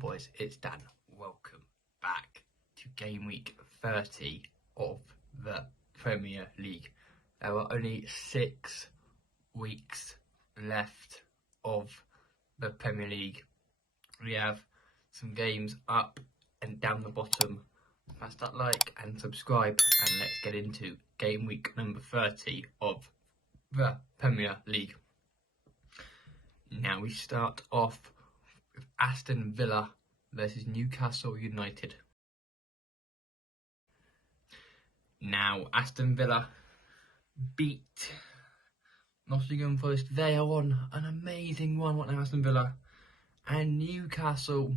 boys, it's Dan. Welcome back to game week 30 of the Premier League. There are only 6 weeks left of the Premier League. We have some games up and down the bottom. Smash that like and subscribe, and let's get into game week number 30 of the Premier League. Now we start off with Aston Villa versus Newcastle United. Now Aston Villa beat Nottingham Forest. They are on an amazing one, what now, Aston Villa. And Newcastle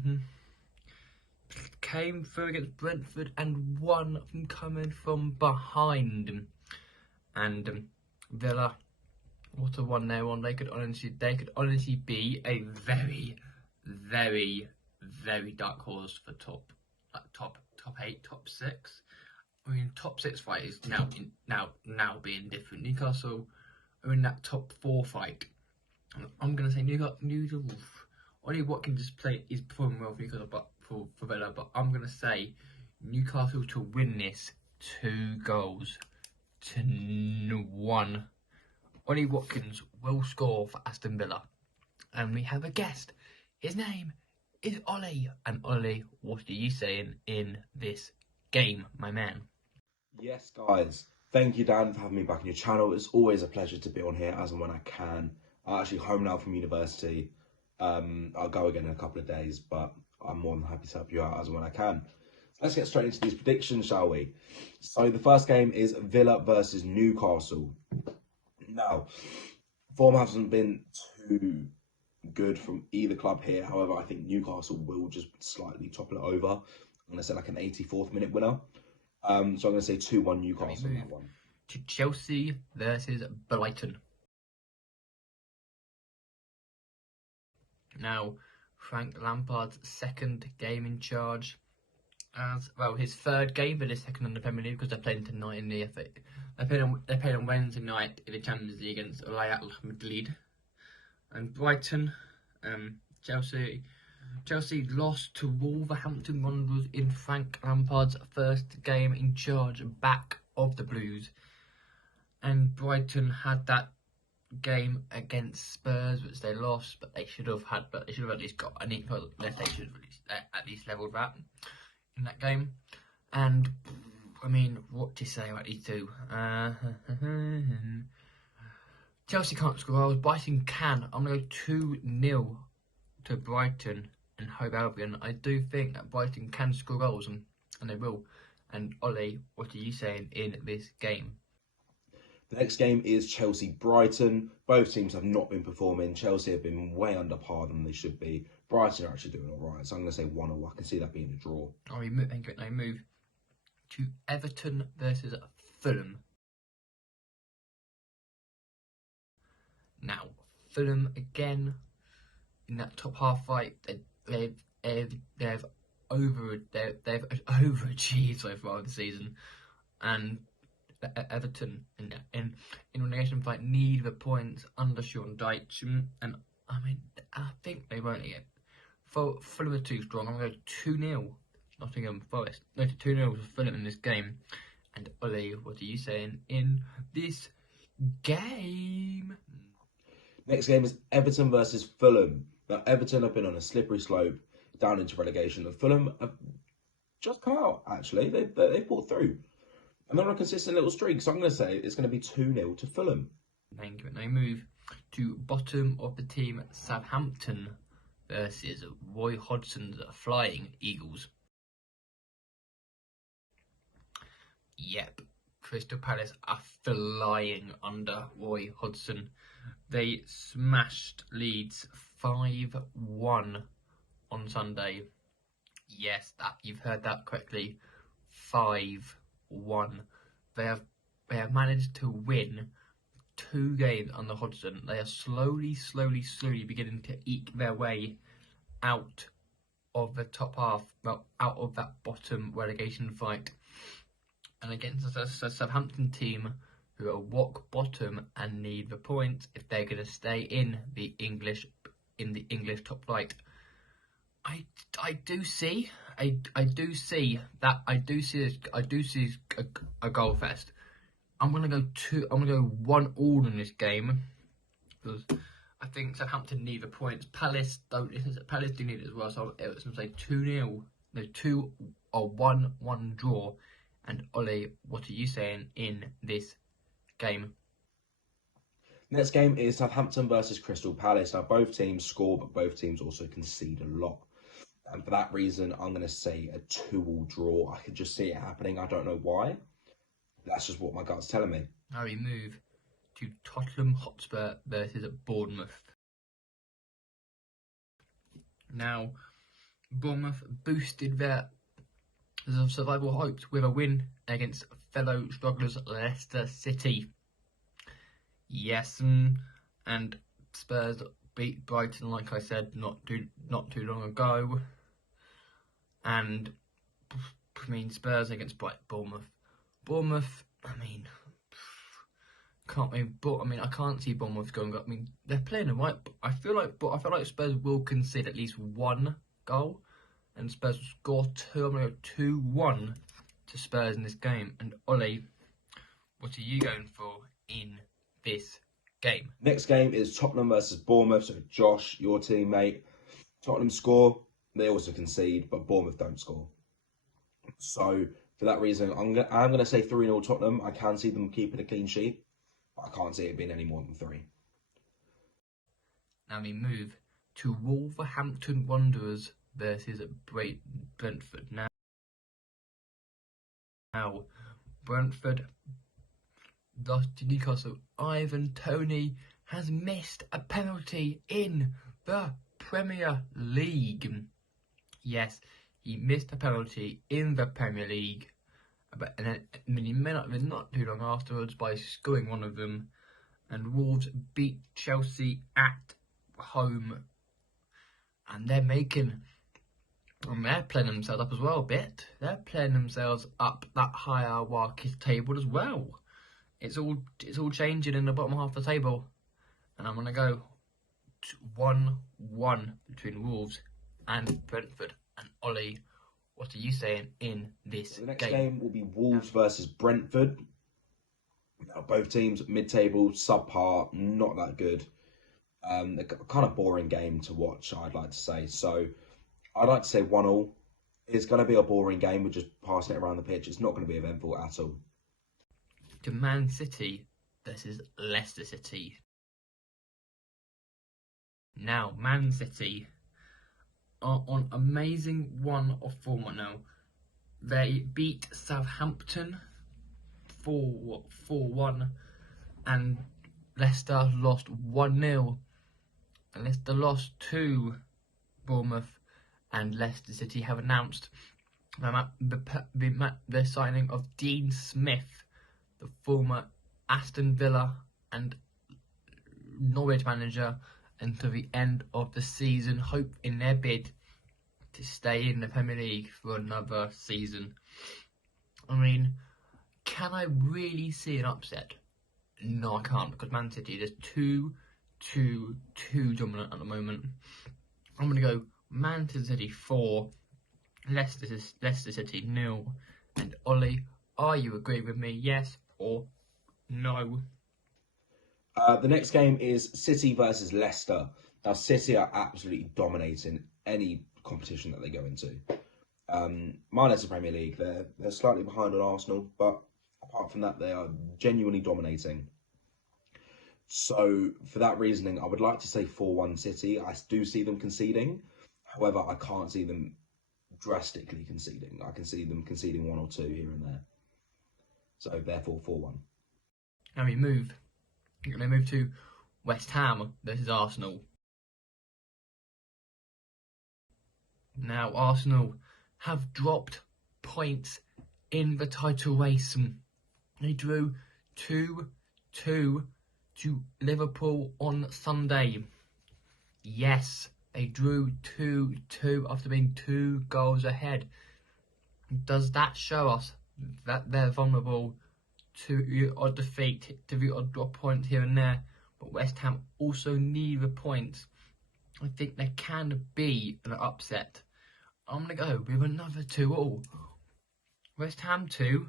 came through against Brentford and won from coming from behind. And Villa, what a one there on. They could honestly be a very, very, very dark horse for top 8, top 6. I mean, top 6 fight is now being different. Newcastle are in that top 4 fight. I'm gonna say Newcastle. Ollie Watkins is performing well for Newcastle, but for Villa. But I'm gonna say Newcastle to win this 2-1. Ollie Watkins will score for Aston Villa, and we have a guest. His name is Ollie. And Ollie, what are you saying in this game, my man? Yes, guys. Thank you, Dan, for having me back on your channel. It's always a pleasure to be on here as and when I can. I'm actually home now from university. I'll go again in a couple of days, but I'm more than happy to help you out as and when I can. Let's get straight into these predictions, shall we? So the first game is Villa versus Newcastle. Now, form hasn't been too good from either club here. However, I think Newcastle will just slightly topple it over. I'm going to say like an 84th minute winner. So I'm going to say 2-1 Newcastle on that one. To Chelsea versus Brighton. Now, Frank Lampard's second game in charge, as well his third game, but his second in the Premier League because they're playing tonight in the FA. They played on Wednesday night in the Champions League against Real Madrid. And Brighton, Chelsea lost to Wolverhampton Wanderers in Frank Lampard's first game in charge back of the Blues. And Brighton had that game against Spurs, which they lost, but they should have at least got an equal. They should have at least levelled that in that game. And I mean, what do you say about these two? Chelsea can't score goals. Brighton can. I'm going to go 2-0 to Brighton and Hove Albion. I do think that Brighton can score goals, and they will. And Ollie, what are you saying in this game? The next game is Chelsea-Brighton. Both teams have not been performing. Chelsea have been way under par than they should be. Brighton are actually doing all right, so I'm going to say 1-1. I can see that being a draw. Oh, we move to Everton versus Fulham. Now, Fulham again in that top half fight. They've overachieved so far this season, and Everton in relegation fight need the points under Sean Dyche, and I mean I think they won't get. Fulham are too strong. I'm going to go 2-0 Nottingham Forest. No, 2-0 for Fulham in this game. And Ollie, what are you saying in this game? Next game is Everton versus Fulham. Now Everton have been on a slippery slope down into relegation, and Fulham have just come out. Actually, they pulled through. And they're on a consistent little streak, so I'm going to say it's going to be 2-0 to Fulham. Thank you. Now move to bottom of the team, Southampton versus Roy Hodgson's Flying Eagles. Yep, Crystal Palace are flying under Roy Hodgson. They smashed Leeds 5-1 on Sunday. Yes, you've heard that correctly. 5-1. They have managed to win 2 games under Hodgson. They are slowly beginning to eke their way out of the top half, well, out of that bottom relegation fight. And against a Southampton team who are rock bottom and need the points if they're going to stay in the English top flight. I do see a goal fest. I'm gonna go 1-1 in this game because I think Southampton need the points. Palace do need it as well. So I was gonna say 2-0, no 2 or 1-1 draw. And Ollie, what are you saying in this game? Next game is Southampton versus Crystal Palace. Now, both teams score, but both teams also concede a lot. And for that reason, I'm going to say a 2-2 draw. I can just see it happening. I don't know why. That's just what my gut's telling me. Now we move to Tottenham Hotspur versus Bournemouth. Now, Bournemouth boosted their survival hopes with a win against fellow strugglers Leicester City. Yes, and Spurs beat Brighton, like I said, not too long ago. And I mean, Spurs against Bournemouth. Bournemouth, I can't see Bournemouth going up. I mean, they're playing it right. I feel like Spurs will concede at least 1 goal, and Spurs will score 2. I'm going to go 2-1 to Spurs in this game. And Ollie, what are you going for in this game? Next game is Tottenham versus Bournemouth. So Josh, your teammate, Tottenham score. They also concede, but Bournemouth don't score. So for that reason, I'm gonna say 3-0 Tottenham. I can see them keeping a clean sheet, but I can't see it being any more than 3. Now we move to Wolverhampton Wanderers versus Brentford. Now Brentford lost to Newcastle. Ivan Toney has missed a penalty in the Premier League. Yes, he missed a penalty in the Premier League, and then he met up with not too long afterwards by scoring one of them. And Wolves beat Chelsea at home, and they're playing themselves up as well a bit. They're playing themselves up that hierarchy table as well. It's all changing in the bottom half of the table, and I'm gonna go 1-1 between Wolves and Brentford. And Ollie, what are you saying in this game? The next game will be Wolves versus Brentford. Now, both teams mid-table, subpar, not that good. A kind of boring game to watch, I'd like to say. So I'd like to say 1-1. It's going to be a boring game. We're just passing it around the pitch. It's not going to be eventful at all. To Man City versus Leicester City. Now, Man City are on amazing run of form right now. They beat Southampton 4-1, and Leicester lost 1-0. And Leicester lost to Bournemouth, and Leicester City have announced the signing of Dean Smith, the former Aston Villa and Norwich manager, until the end of the season, hope in their bid to stay in the Premier League for another season. I mean, can I really see an upset? No, I can't, because Man City is too dominant at the moment. I'm going to go Manchester City 4, Leicester City 0. And Ollie, are you agreeing with me? Yes or no? The next game is City versus Leicester. Now, City are absolutely dominating any competition that they go into. Minus the Premier League, they're slightly behind on Arsenal, but apart from that, they are genuinely dominating. So, for that reasoning, I would like to say 4-1 City. I do see them conceding. However, I can't see them drastically conceding. I can see them conceding 1 or 2 here and there. So, therefore, 4-1. Now we move to West Ham versus Arsenal. Now Arsenal have dropped points in the title race. They drew 2-2 to Liverpool on Sunday. Yes, they drew 2-2 after being 2 goals ahead. Does that show us that they're vulnerable to the odd defeat, to the odd drop point here and there? But West Ham also need the points I think there can be an upset. I'm going to go with another 2-2. West Ham 2,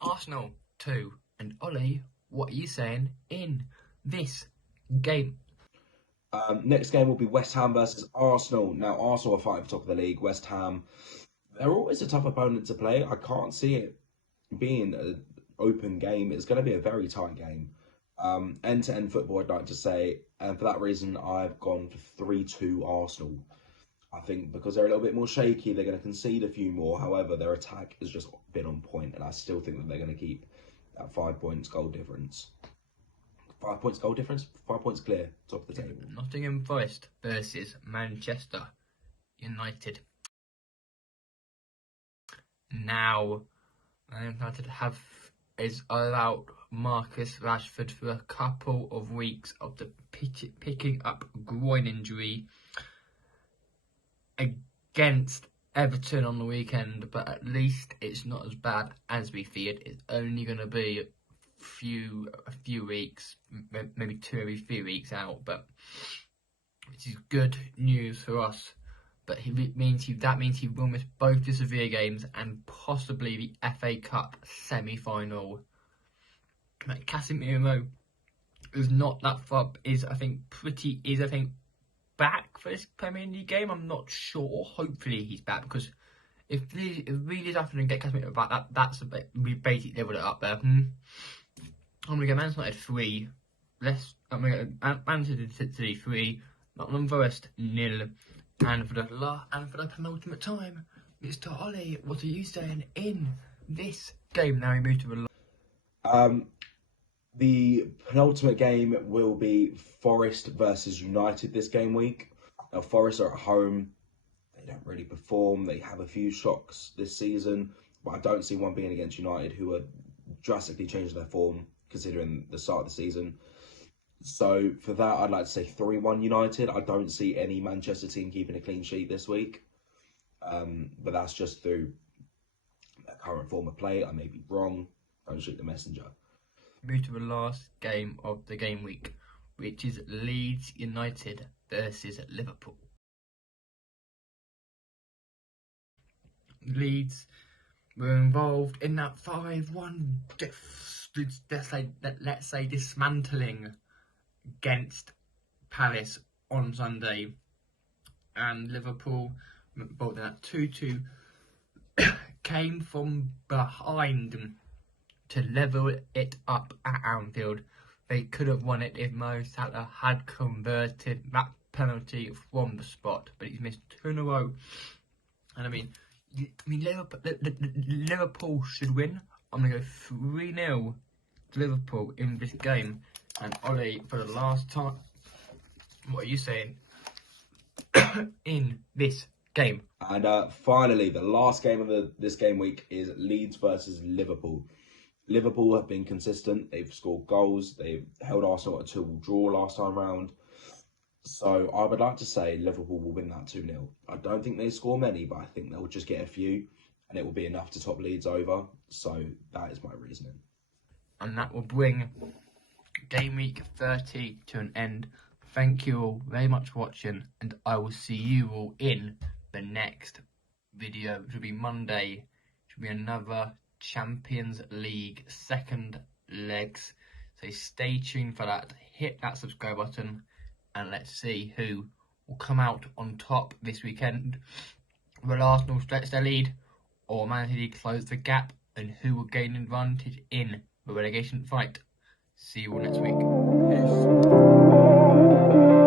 Arsenal 2. And Ollie, what are you saying in this game? Next game will be West Ham versus Arsenal. Now, Arsenal are fighting for top of the league. West Ham, they're always a tough opponent to play. I can't see it being an open game. It's going to be a very tight game. End-to-end football, I'd like to say. And for that reason, I've gone for 3-2 Arsenal. I think because they're a little bit more shaky, they're going to concede a few more. However, their attack has just been on point, and I still think that they're going to keep that 5 points goal difference. 5 points goal difference, 5 points clear, top of the table. Nottingham Forest versus Manchester United. Now, Man United is allowed Marcus Rashford for a couple of weeks after picking up a groin injury against Everton on the weekend, but at least it's not as bad as we feared. It's only going to be a few weeks, maybe 2 or 3 weeks out, but which is good news for us. But that means he will miss both the Sevilla games and possibly the FA Cup semi-final. Casemiro is not that far. I think back for this Premier League game. I'm not sure. Hopefully he's back, because if really is happening to get Casemiro back, that's a bit, we basically leveled it up there. I'm gonna go Man United 3. I'm gonna go Man City 3. Nottingham Forest 0. And for the penultimate time, Mr. Ollie, what are you saying in this game? Now we move to The penultimate game will be Forest versus United this game week. Now, Forest are at home. They don't really perform. They have a few shocks this season, but I don't see one being against United, who are drastically changing their form considering the start of the season. So for that, I'd like to say 3-1 United. I don't see any Manchester team keeping a clean sheet this week, but that's just through their current form of play. I may be wrong. Don't shoot the messenger. Move to the last game of the game week, which is Leeds United versus Liverpool. Leeds were involved in that 5-1, let's say dismantling against Palace on Sunday, and Liverpool, involved in that 2-2, came from behind to level it up at Anfield. They could have won it if Mo Salah had converted that penalty from the spot, but he's missed 2 in a row. And I mean Liverpool should win. I'm going to go 3-0 to Liverpool in this game. And Ollie, for the last time, what are you saying in this game? And finally, the last game of this game week is Leeds versus Liverpool. Liverpool have been consistent. They've scored goals. They've held Arsenal at a 2-2 draw last time round. So I would like to say Liverpool will win that 2-0. I don't think they score many, but I think they'll just get a few, and it will be enough to top Leeds over. So that is my reasoning. And that will bring game week 30 to an end. Thank you all very much for watching, and I will see you all in the next video, which will be Monday. Which will be another Champions League second legs. So stay tuned for that. Hit that subscribe button, and let's see who will come out on top this weekend. Will Arsenal stretch their lead, or Man City close the gap, and who will gain advantage in the relegation fight? See you all next week. Peace.